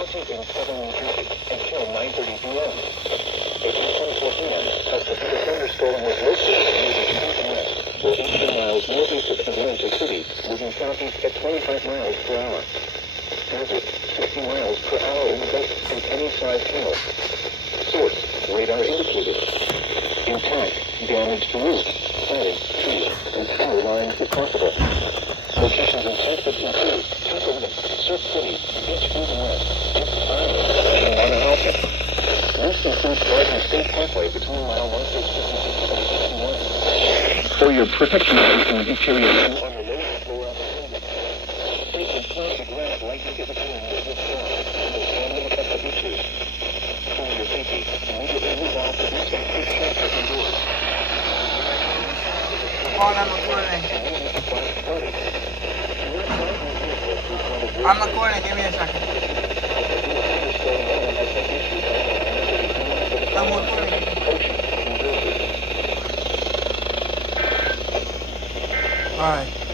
southeast in southern New Jersey until 9:30 p.m. At 10:24 p.m., a severe thunderstorm was located moving south and west, or 18 miles northeast of Atlantic City, moving southeast at 25 miles per hour. Hazard, 60 miles per hour in gust from any size hail. Source, radar indicated. Intact, damaged roof, planting, trees, and power lines if possible. Locations in Texas include Tuscaloosa, Surf City, Beachview West, Dix Island, and Mount This includes Garden State Parkway between mile 156 and 61. For your protection from deterioration on the lower floor of the building, take and plant the grass right into the room with this floor and will handle the effect of issues. For your safety, immediately move off the roof and take shelter indoors. I'm recording. I'm recording, give me a second. I'm recording. Alright.